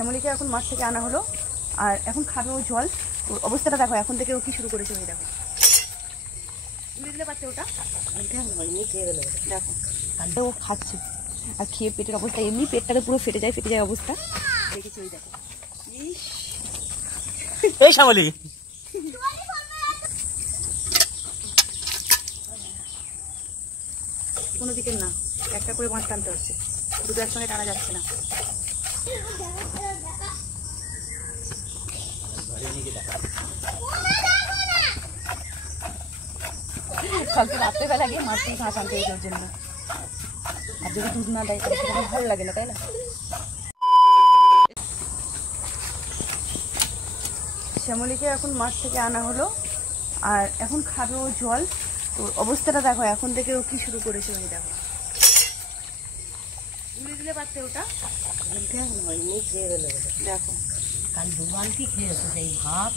শ্যামলীকে এখন মাঠ থেকে আনা হলো, আর এখন খাবে ও জল। ওর অবস্থাটা দেখো, এখন থেকে ও কি শুরু করেছে, ওই দেখো তুলে দিলে পারছে ওটা, দেখো ও খাচ্ছে আর খেয়ে পেটের অবস্থা এমনি পেটটাতে পুরো ফেটে যায় অবস্থা দেখেছি, ওই দেখো। এই শ্যামলী কোনো দিকে না, একটা করে বাঁধ টানতে হচ্ছে, দুটো একসঙ্গে টানা যাচ্ছে না। কালকে রাত্রেবেলা গিয়ে মাছ থেকে ঘাস আনতে হয়েছে ওর জন্য, আর যদি দুধ না দেয় তাহলে সেটা ভালো লাগে না, তাই না? শ্যামলীকে এখন মাঠ থেকে আনা হলো, আর এখন খাবে ও জল। তো অবস্থাটা দেখো, এখন থেকে ও কি শুরু করেছে, ওই দেখো তুলে দিলে পারছে ওটা, দেখো কাল 2 বালতি খেয়েছে সেই ভাত।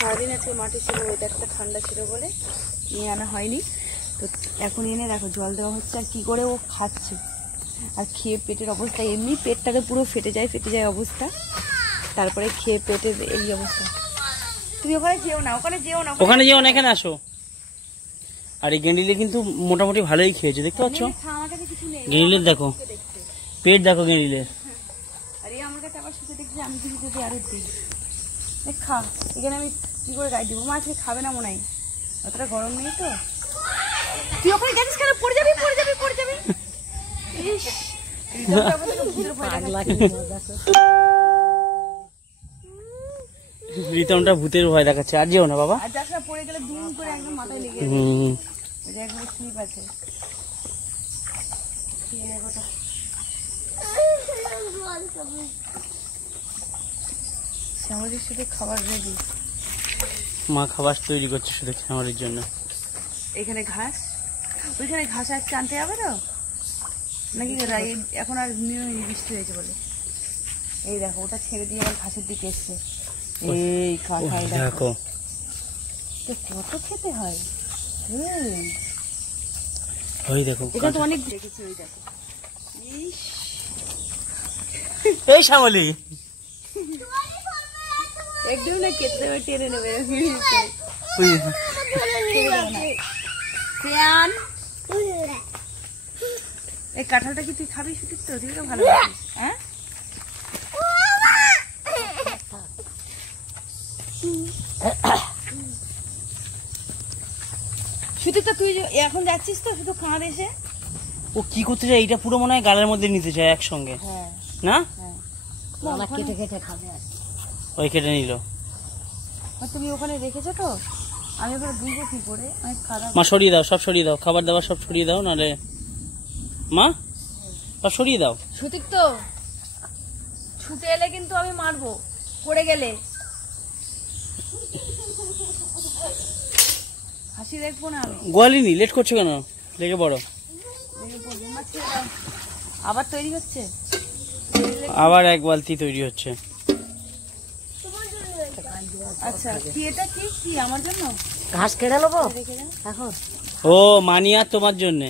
সারাদিন আজকে মাঠে ছিল, ওয়েদারটা ঠান্ডা ছিল বলে নিয়ে আনা হয়নি। তো এখন এনে দেখো জল দেওয়া হচ্ছে, আর কি করে ও খাচ্ছে আর খেয়ে পেটের অবস্থা এমনি পেটটাতে পুরো ফেটে যায় অবস্থা, তারপরে খেয়ে পেটের এই অবস্থা। তুমি ওখানে যেও না, ওখানে যেও না, এখানে আসো। আর এই গেন্ডিলে কিন্তু মোটামুটি ভালোই খেয়েছে, দেখতে পাচ্ছ গেন্ডিলের, দেখো পেট দেখো গেন্ডিলের। আর এই আমার কাছে আবার শুতে দেখছি, আমি কিছু যদি আরো দিই খা, এখানে আমি কি করে গায়ে দিব? মা আজকে খাবে না মনে হয়, অতটা গরম নেই তো। তুই ওখানে গেছিস কেন? পড়ে যাবি। রিতমটা ভূতের ভয় দেখাচ্ছে, আর যেও না বাবা, আর যাস না, পড়ে গেলে দুম করে একদম মাথায় লেগে যাবে, একদম স্লিপ আছে। শ্যামলীর শুধু খাবার রেডি, মা খাবার তৈরি করছে শুধু শ্যামলীর জন্য। এখানে ঘাস, ওইখানে ঘাস আর আনতে যাবে তো নাকি? এখন আর বৃষ্টি হয়েছে বলে এই দেখো ওটা ছেড়ে দিয়ে আবার ঘাসের দিকে এসছে। এই খাই দেখো কত খেতে হয়। ওই দেখো এটা তো অনেক দেখেছি। ওই দেখো এই শ্যামলী একদম না কেটে দেবে, টেনে নেবে। এই কাঁঠালটা কি তুই খাবি? সুতির তো তুই তো ভালো হ্যাঁ। সুতির তো তুই এখন যাচ্ছিস তো শুধু খাঁড় এসে ও কি করতে চায়? এটা পুরো মনে হয় গালের মধ্যে নিতে চায় একসঙ্গে, না কেটে কেটে খাবে। ওই কেটে নিল। তুমি ওখানে রেখেছো তো, আমি ওখানে বুঝবো কি করে? মা সরিয়ে দাও, সব সরিয়ে দাও, খাবার দাবার সব সরিয়ে দাও, নাহলে মা সব সরিয়ে দাও। সুতিক তো ছুটে এলে কিন্তু আমি মারবো, পড়ে গেলে হাসি দেখবো না আমি। গোয়ালিনি লেট করছো কেন? লেগে পড়ো। আবার তৈরি হচ্ছে, আবার এক বালতি তৈরি হচ্ছে। আচ্ছা কি এটা? কি আমার জন্য ঘাস কেটে নেবো এখন? ও মানিয়া তোমার জন্য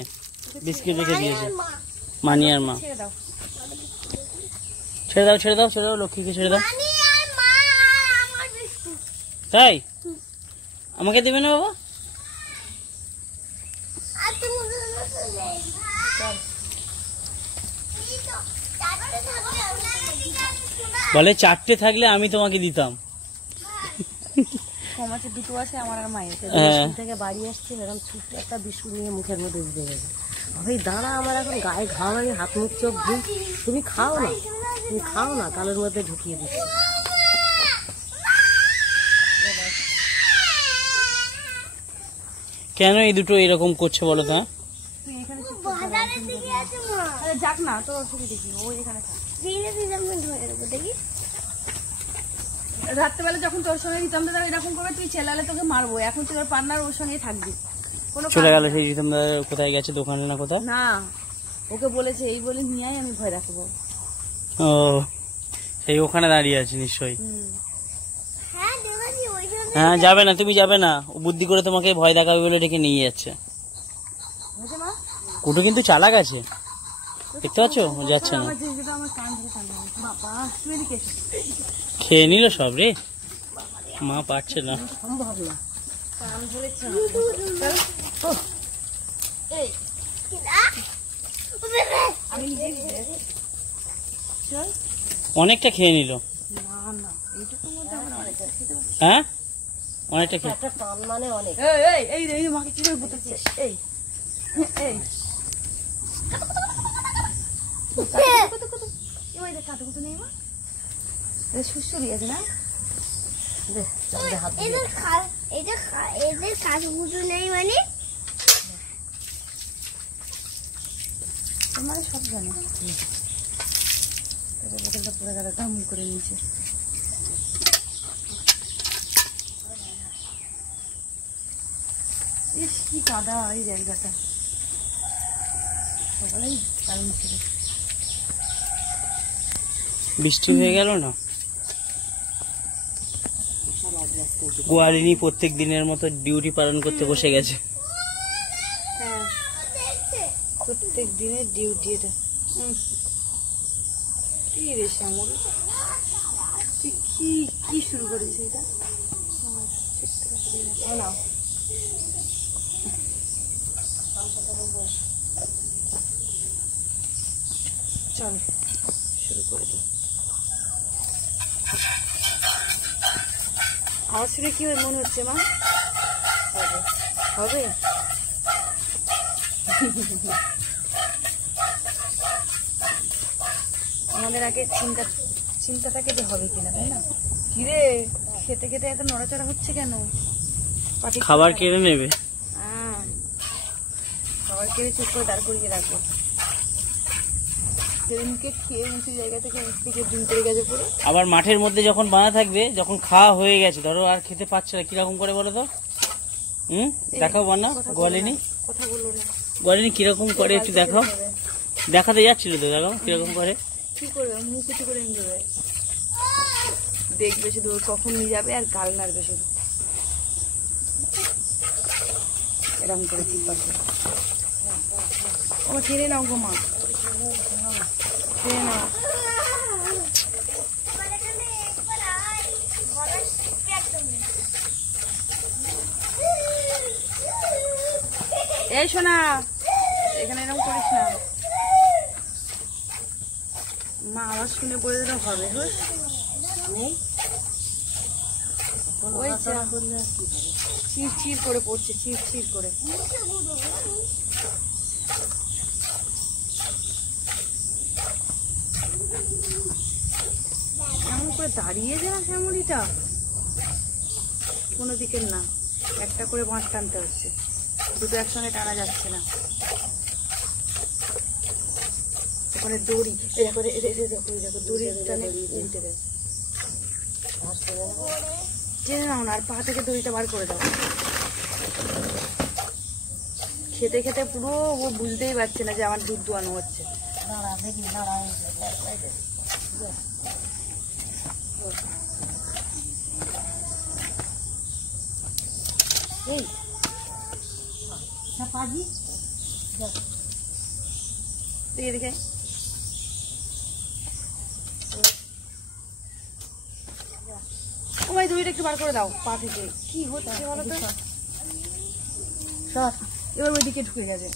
বিস্কিট রেখে দিয়েছে, মানিয়ার মা। ছেড়ে দাও ছেড়ে দাও ছেড়ে দাও, লক্ষ্মীকে ছেড়ে দাও। তাই আমাকে দেবে না বাবা? বলে 4টে থাকলে আমি তোমাকে দিতাম। দুটো আছে আমার আর মায়ের। থেকে বাড়ি আসছে এরকম ছোট্ট একটা বিস্কুট নিয়ে মুখের মধ্যে দিতে গেছে। ওই দাঁড়া, আমার এখন গায়ে ঘাম, আমি হাত মুখ চোখ ধুই। তুমি খাও না, গালের মধ্যে ঢুকিয়ে দিচ্ছি। কেন এই দুটো এরকম করছে বলো তো? যাক না তোর অসুবিধা কি, ওই এখানে রাত্রেবেলা যখন তোর সঙ্গে রিতম দাদা এরকম করবে তুই চেলালে তোকে মারবো। এখন তুই ওর পার্টনার, ওর সঙ্গে থাকবি। চলে গেল সেই রিতম দাদা কোথায় গেছে? দোকানে না কোথায়? না ওকে বলেছে এই বলে নিয়ে আয়, আমি ভয় রাখবো। ও সেই ওখানে দাঁড়িয়ে আছে নিশ্চয়ই। হ্যাঁ যাবে না, তুমি যাবে না, ও বুদ্ধি করে তোমাকে ভয় দেখাবে বলে ডেকে নিয়ে যাচ্ছে। বুঝে মা? কুটু কিন্তু চালাক আছে, দেখতে পাচ্ছ? যাচ্ছে না, আমার যেটা আমার কান ধরে টানবে। বাবা তুই এদিকে এসো। খেয়ে নিল সব রে, মা পাচ্ছে না। সম্ভব না। কান ধরেছে চল। এই আমি নিজেই চল। অনেকটা খেয়ে নিল। না না এইটুকুর মধ্যে আমার অনেকটা খেতে হবে। হ্যাঁ অনেকটা খেয়ে, একটা টান মানে অনেক। এই এই এই মাকে কি করে বুঝতেছিস? এই এই কাটুকুতো নেই মা, সুস্থরই আছে না? দে, চল দে হাত দিয়ে। এদের কাজগুলো নেই মানে তোমার সব জানে। তারপর বোতলটা পুরো গেল দাম করে নিয়েছে। ইস কি কাদা এই জায়গাটা, সকালেই কারণ ছিল। বৃষ্টি হয়ে গেল না। গোয়ালিনী প্রত্যেক দিনের মতো ডিউটি পালন করতে বসে গেছে। হ্যাঁ প্রত্যেক দিনের ডিউটি এটা। কি রে শ্যামল, তুই কি কি শুরু করেছিস এটা? না চল শুরু করে দিই। আওয়াজ শুনে কি মনে হচ্ছে মা? হবে আমাদের আগে চিন্তা থাকে যে হবে কিনা, তাই না? কিরে খেতে খেতে এত নড়াচড়া হচ্ছে কেন? পাটি খাবার কেড়ে নেবে। হ্যাঁ খাবার কেড়ে চুপ করে দাঁড় করিয়ে রাখবো। সেদিনকে খেয়ে উঁচু জায়গা থেকে উঠতে ডিম পেরে গেছে পুরো। আবার মাঠের মধ্যে যখন বাঁধা থাকবে, যখন খাওয়া হয়ে গেছে, ধরো আর খেতে পাচ্ছে না, কিরকম করে বলো তো? দেখাও বান্না গোয়ালিনী, কথা বললো না। গোয়ালিনী কিরকম করে একটু দেখাও। দেখাতে যাচ্ছিল তো, দেখাও কিরকম করে। কি করবে? মুখ কিছু করে নিয়ে যাবে, দেখবে শুধু কখন নিয়ে যাবে আর গাল নাড়বে শুধু এরকম করে। ও ছেড়ে নাও গো মা, ছেড়ে নাও। এই শোনা, এখানে এরকম করিস না। মা আওয়াজ শুনে বলে দিলে হবে। ওই চির চির করে পড়ছে, চির চির করে। কেমন করে দাঁড়িয়েছে না শ্যামলিটা, কোনো দিকের না, একটা করে বাঁশ টানতে হচ্ছে, দুটো একসঙ্গে টানা যাচ্ছে না। ওখানে দড়ি দেখো দড়ি টানে উল্টে দেয়। টেনে নাও না, আর পা থেকে দড়িটা বার করে দাও। খেতে খেতে পুরো ও বুঝতেই পারছে না যে আমার দুধ দোয়ানো হচ্ছে। এই দেখে দেখে ও ভাই দড়িটা একটু বার করে দাও পা থেকে। কি হচ্ছে বলো তো? সর, এবার ওইদিকে ঢুকে গেছে।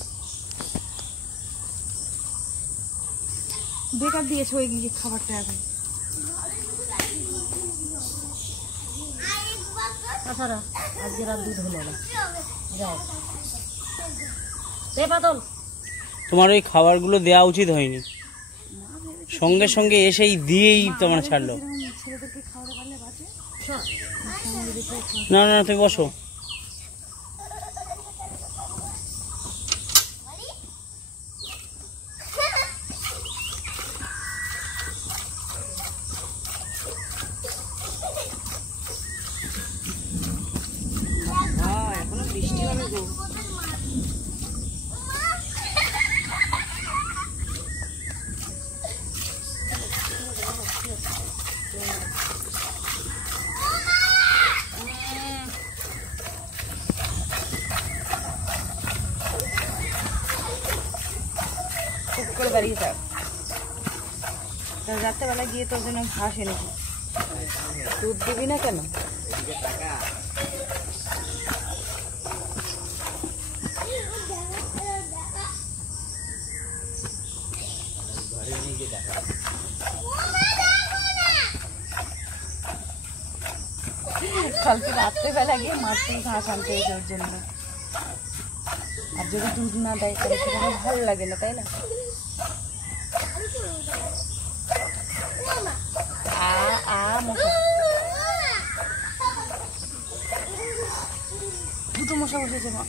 বেকার দিয়েছে ওই গিয়ে খাবারটা। এখন তাছাড়া আজকে রাত দুধ হলো না। যাও দে বাদল। তোমার ওই খাবারগুলো দেওয়া উচিত হয়নি, সঙ্গে সঙ্গে এসেই দিয়েই তোমার ছাড়লো। ছেলেদেরকে খাওয়াতে পারলে বাঁচে। না না তুমি বসো। এখনো বৃষ্টি হবে গো। করে দাঁড়িয়ে থাক। রাত্রেবেলা গিয়ে তোর জন্য ঘাস এনেছি। দুধ দিবি না কেন? কালকে রাত্রেবেলা গিয়ে মাঠ থেকে ঘাস আনতে হয়েছে ওর জন্য। আর যদি দুধ না দেয় তাহলে সেখানে ভালো লাগে না, তাই না? দুটো মশা বসেছে মা।